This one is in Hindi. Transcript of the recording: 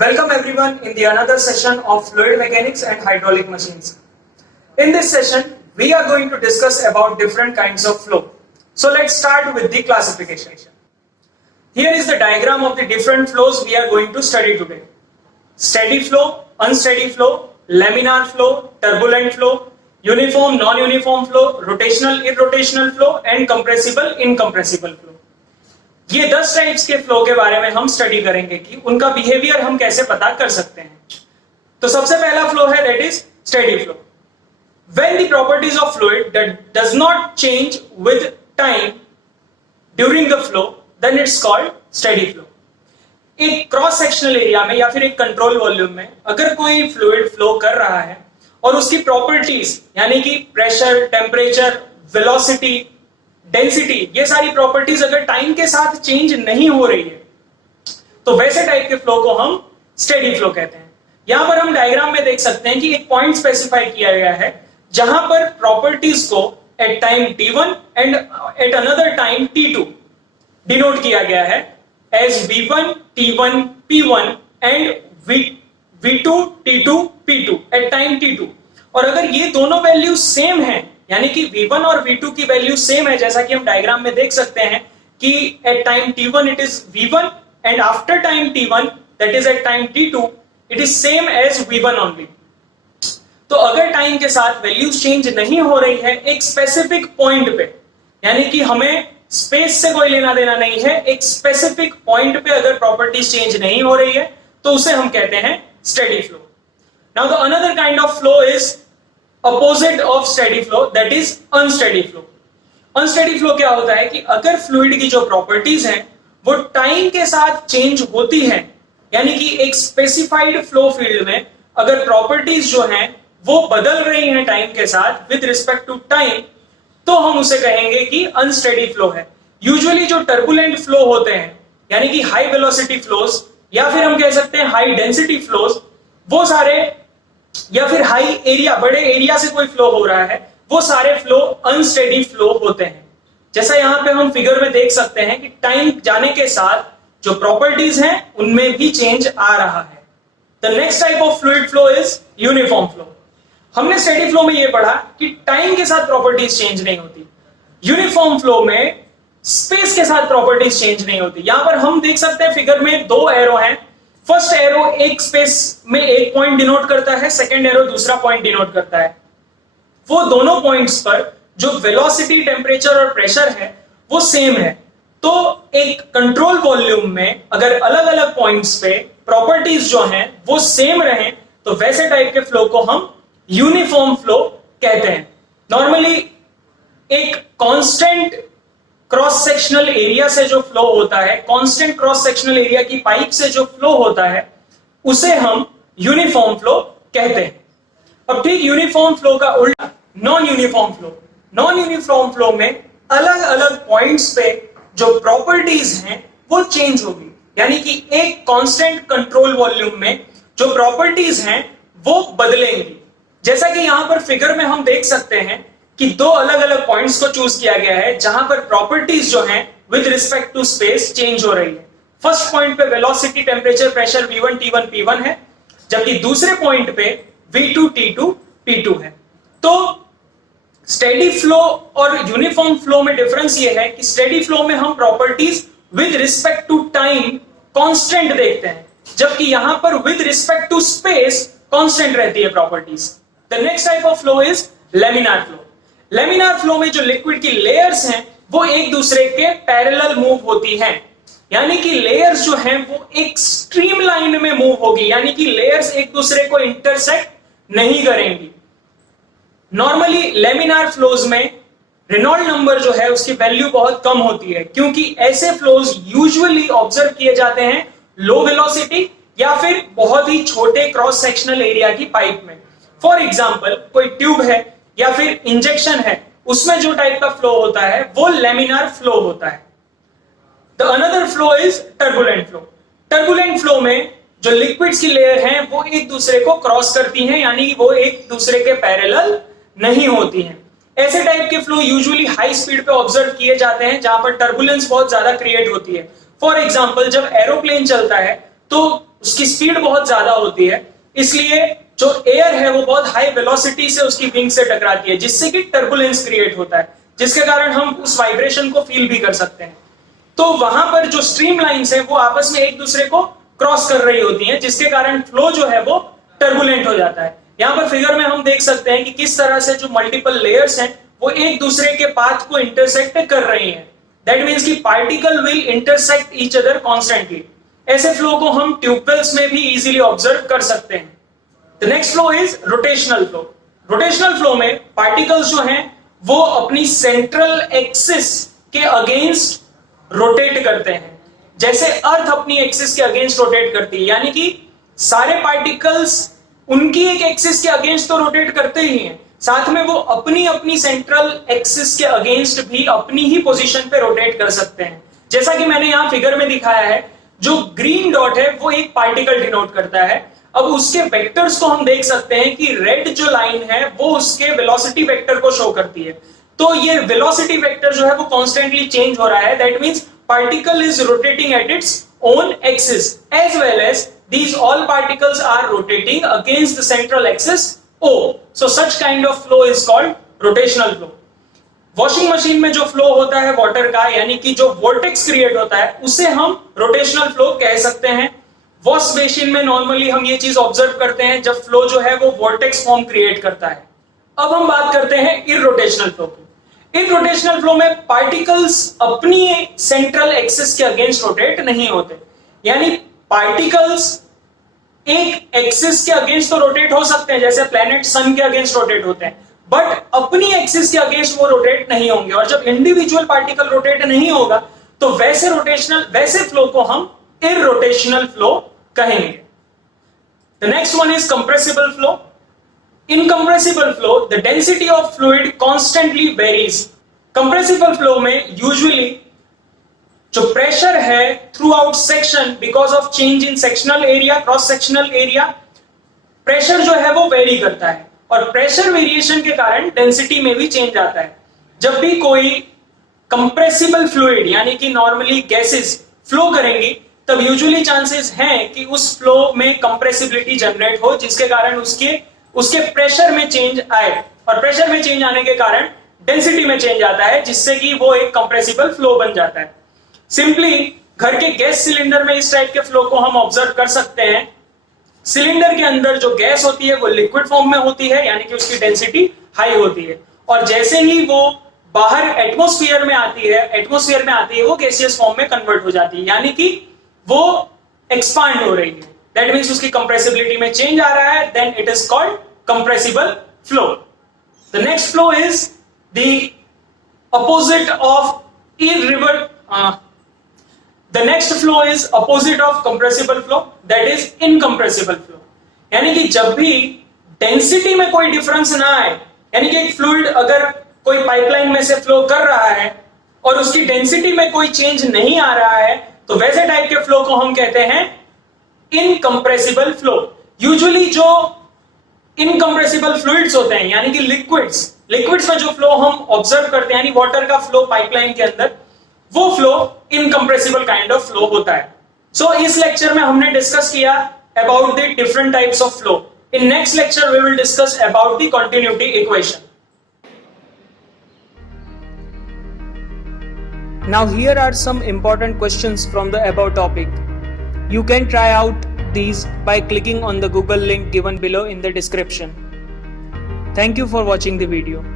Welcome everyone in the another session of fluid mechanics and hydraulic machines. In this session, we are going to discuss about different kinds of flow. So let's start with the classification. Here is the diagram of the different flows we are going to study today. Steady flow, unsteady flow, laminar flow, turbulent flow, uniform, non-uniform flow, rotational, irrotational flow and compressible, incompressible flow. ये 10 टाइप्स के फ्लो के बारे में हम स्टडी करेंगे कि उनका बिहेवियर हम कैसे पता कर सकते हैं. तो सबसे पहला फ्लो है that is steady flow. When the properties of fluid that does not change with time during the flow, then it's called steady flow. एक क्रॉस सेक्शनल एरिया में या फिर एक कंट्रोल वॉल्यूम में अगर कोई फ्लूइड फ्लो कर रहा है और उसकी प्रॉपर्टीज यानी कि प्रेशर, टेम्परेचर, वेलोसिटी, डेंसिटी, ये सारी प्रॉपर्टीज अगर टाइम के साथ चेंज नहीं हो रही है तो वैसे टाइप के फ्लो को हम स्टेडी फ्लो कहते हैं. यहां पर हम डायग्राम में देख सकते हैं कि एक पॉइंट स्पेसिफाई किया गया है जहां पर प्रॉपर्टीज को at time t1 and at another time t2 denote किया गया है as v1 t1 p1 and v2 t2 p2 eight time t2. और अगर ये दोनों वैल्यू सेम हैं यानी कि v1 और v2 की वैल्यू सेम है, जैसा कि हम डायग्राम में देख सकते हैं कि at time t1 it is v1 and after time t1 that is at time t2 it is same as v1 only. तो अगर टाइम के साथ वैल्यूज चेंज नहीं हो रही है एक स्पेसिफिक पॉइंट पे, यानी कि हमें स्पेस से कोई लेना देना नहीं है, एक स्पेसिफिक पॉइंट पे अगर प्रॉपर्टीज चेंज नहीं हो रही है तो उसे हम कहते हैं steady flow. Now the another kind of flow is opposite of steady flow, that is unsteady flow. Unsteady flow क्या होता है कि अगर फ्लूइड की जो प्रॉपर्टीज हैं वो टाइम के साथ चेंज होती हैं, यानी कि एक स्पेसिफाइड फ्लो फील्ड में अगर प्रॉपर्टीज जो हैं वो बदल रही हैं टाइम के साथ विद रिस्पेक्ट टू टाइम, तो हम उसे कहेंगे कि अनस्टेडी फ्लो है. यूजुअली जो टर्बुलेंट फ्लो होते हैं यानी कि हाई वेलोसिटी फ्लोज या फिर हम कह सकते हैं हाई डेंसिटी फ्लोज, वो सारे या फिर हाई एरिया, बड़े एरिया से कोई फ्लो हो रहा है, वो सारे फ्लो अनस्टेडी फ्लो होते हैं. जैसा यहां पे हम फिगर में देख सकते हैं कि टाइम जाने के साथ जो प्रॉपर्टीज हैं उनमें भी चेंज आ रहा है. The next type of fluid flow is uniform flow. हमने स्टेडी फ्लो में ये पढ़ा कि टाइम के साथ प्रॉपर्टीज चेंज नहीं होती. यूनिफॉर्म फ्लो में स्पेस के साथ प्रॉपर्टीज चेंज नहीं होती. यहां पर हम देख सकते हैं फिगर में दो एरो हैं. फर्स्ट एरो एक स्पेस में एक पॉइंट डिनोट करता है, सेकंड एरो दूसरा पॉइंट डिनोट करता है. वो दोनों पॉइंट्स पर जो वेलोसिटी, टेम्परेचर और प्रेशर है वो सेम है. तो एक कंट्रोल वॉल्यूम में अगर अलग अलग पॉइंट्स पे प्रॉपर्टीज जो हैं वो सेम रहें तो वैसे टाइप के फ्लो को हम यूनिफॉर्म फ्लो कहते हैं. नॉर्मली एक कांस्टेंट क्रॉस सेक्शनल एरिया से जो फ्लो होता है, कांस्टेंट क्रॉस सेक्शनल एरिया की पाइप से जो फ्लो होता है उसे हम यूनिफॉर्म फ्लो कहते हैं. अब ठीक यूनिफॉर्म फ्लो का उल्टा non uniform flow. Non uniform flow में अलग अलग पॉइंट्स पे जो प्रॉपर्टीज हैं वो चेंज होगी, यानी कि एक कांस्टेंट कंट्रोल वॉल्यूम में जो प्रॉपर्टीज हैं वो बदलेंगी. जैसा कि यहां पर फिगर में हम देख सकते हैं कि दो अलग अलग पॉइंट्स को चूज किया गया है जहां पर प्रॉपर्टीज जो हैं with respect to space change हो रही है. फर्स्ट पॉइंट पे velocity, temperature, pressure v1 t1 p1 है, जबकि दूसरे पॉइंट पे v2 t2 p2 है. तो स्टेडी फ्लो और यूनिफॉर्म फ्लो में डिफरेंस ये है कि स्टेडी फ्लो में हम properties with respect to time constant देखते हैं, जबकि यहां पर with respect to space constant रहती है properties. The next type of flow is laminar flow. Laminar flow में जो लिक्विड की लेयर्स हैं वो एक दूसरे के पैरेलल मूव होती हैं, यानी कि लेयर्स जो हैं वो एक स्ट्रीम लाइन में मूव होगी, यानी कि लेयर्स एक दूसरे को इंटरसेक्ट नहीं करेंगी. नॉर्मली लेमिनार फ्लोज में रेनॉल्ड नंबर जो है उसकी वैल्यू बहुत कम होती है, क्योंकि ऐसे फ्लोज यूजुअली ऑब्जर्व किए जाते हैं लो वेलोसिटी या फिर बहुत ही छोटे क्रॉस सेक्शनल एरिया की पाइप में. फॉर एग्जाम्पल कोई ट्यूब है या फिर इंजेक्शन है, उसमें जो टाइप का फ्लो होता है वो लेमिनार फ्लो होता है. The another flow is turbulent flow. Turbulent flow में जो लिक्विड्स की लेयर हैं वो एक दूसरे को क्रॉस करती हैं, यानी कि वो एक दूसरे के पैरेलल नहीं होती हैं. ऐसे टाइप के फ्लो यूजुअली हाई स्पीड पे ऑब्जर्व किए जाते हैं जहां पर टर्बुलेंस बहुत ज्यादा क्रिएट होती है. फॉर एग्जाम्पल जब एरोप्लेन चलता है तो उसकी स्पीड बहुत ज्यादा होती है, इसलिए जो एयर है वो बहुत हाई वेलोसिटी से उसकी विंग से टकराती है, जिससे कि टर्बुलेंस क्रिएट होता है, जिसके कारण हम उस वाइब्रेशन को फील भी कर सकते हैं। तो वहां पर जो स्ट्रीम लाइंस है वो आपस में एक दूसरे को क्रॉस कर रही होती हैं, जिसके कारण फ्लो जो है वो टर्बुलेंट हो जाता है। यहाँ पर फिगर में हम देख सकते हैं कि किस तरह से जो मल्टीपल लेयर्स हैं वो एक दूसरे के पाथ को इंटरसेक्ट कर रही हैं। दैट मीन्स कि particle will intersect each other constantly. ऐसे फ्लो को हम ट्यूबवेल्स में भी इजीली ऑब्जर्व कर सकते हैं। The next flow is rotational flow. Rotational flow में पार्टिकल्स जो हैं वो अपनी सेंट्रल एक्सिस के अगेंस्ट रोटेट करते हैं, जैसे अर्थ अपनी एक्सिस के अगेंस्ट रोटेट करती है। यानी कि सारे पार्टिकल्स उनकी एक एक्सिस के अगेंस्ट तो रोटेट करते ही हैं, साथ में वो अपनी अपनी सेंट्रल एक्सिस के अगेंस्ट भी अपनी ही पोजीशन पे रोटेट कर सकते हैं। जैसा कि मैंने यहां फिगर में दिखाया है, जो ग्रीन डॉट है वो एक पार्टिकल डिनोट करता है। अब उसके वेक्टर्स को हम देख सकते हैं कि रेड जो लाइन है वो उसके वेलोसिटी वेक्टर को शो करती है। तो ये वेलोसिटी वेक्टर जो है वो कॉन्स्टेंटली चेंज हो रहा है। That means particle is rotating at its own axis, as well as these all particles are rotating against the central axis O. So such kind of flow is called rotational flow. Washing machine में जो फ्लो होता है वाटर का, यानी कि जो वोर्टेक्स क्रिएट होता है, उसे हम रोटेशनल फ्लो कह सकते हैं। वॉश बेसिन में नॉर्मली हम ये चीज ऑब्जर्व करते हैं जब फ्लो जो है वो वोर्टेक्स फॉर्म क्रिएट करता है। अब हम बात करते हैं इररोटेशनल फ्लो की। इररोटेशनल फ्लो में पार्टिकल्स अपनी सेंट्रल एक्सिस के अगेंस्ट रोटेट नहीं होते, यानी पार्टिकल्स एक एक्सिस के अगेंस्ट तो रोटेट हो सकते हैं, जैसे प्लैनेट सन के अगेंस्ट रोटेट होते हैं, बट अपनी एक्सिस के अगेंस्ट वो रोटेट नहीं होंगे। और जब इंडिविजुअल पार्टिकल रोटेट नहीं होगा तो वैसे फ्लो को हम इररोटेशनल फ्लो कहेंगे। The next one is compressible flow. In compressible flow the density of fluid constantly varies. Compressible flow में यूजुअली जो प्रेशर है through out section, because of change in sectional area, cross sectional area, pressure जो है वो वेरी करता है, और प्रेशर वेरिएशन के कारण डेंसिटी में भी चेंज आता है। जब भी कोई कंप्रेसिबल फ्लूइड यानी कि नॉर्मली गैसेस फ्लो करेंगी, तब यूजुअली चांसेस हैं कि उस फ्लो में कंप्रेसिबिलिटी जनरेट हो, जिसके कारण उसके प्रेशर में चेंज आए, और प्रेशर में चेंज आने के कारण डेंसिटी में चेंज आता है, जिससे कि वो एक कंप्रेसिबल फ्लो बन जाता है। सिंपली घर के गैस सिलेंडर में इस टाइप के फ्लो को हम ऑब्जर्व कर सकते हैं। सिलेंडर के अंदर जो गैस होती है वो लिक्विड फॉर्म में होती है, यानी कि उसकी डेंसिटी हाई होती है, और जैसे ही वो बाहर एटमॉस्फेयर में आती है वो गैसियस फॉर्म में कन्वर्ट हो जाती है, यानी कि वो एक्सपांड हो रही है। दैट मींस उसकी कंप्रेसिबिलिटी में चेंज आ रहा है, then it is called compressible flow. The next flow is the opposite of The next flow is opposite of compressible flow, that is incompressible flow. यानी कि जब भी डेंसिटी में कोई डिफरेंस ना आए, यानी कि एक फ्लूइड अगर कोई पाइपलाइन में से फ्लो कर रहा है और उसकी डेंसिटी में कोई चेंज नहीं आ रहा है, तो वैसे टाइप के फ्लो को हम कहते हैं इनकम्प्रेसिबल फ्लो। यूजुअली जो इनकम्प्रेसिबल फ्लूइड्स होते हैं, यानी कि लिक्विड्स में जो फ्लो हम ऑब्जर्व करते हैं, यानी वाटर का फ्लो पाइपलाइन के अंदर, वो flow incompressible kind of flow होता है। सो इस लेक्चर में हमने डिस्कस किया about the different types of flow. In next lecture we will discuss about the continuity equation. Now here are some important questions from the above topic. You can try out these by clicking on the Google link given below in the description. Thank you for watching the video.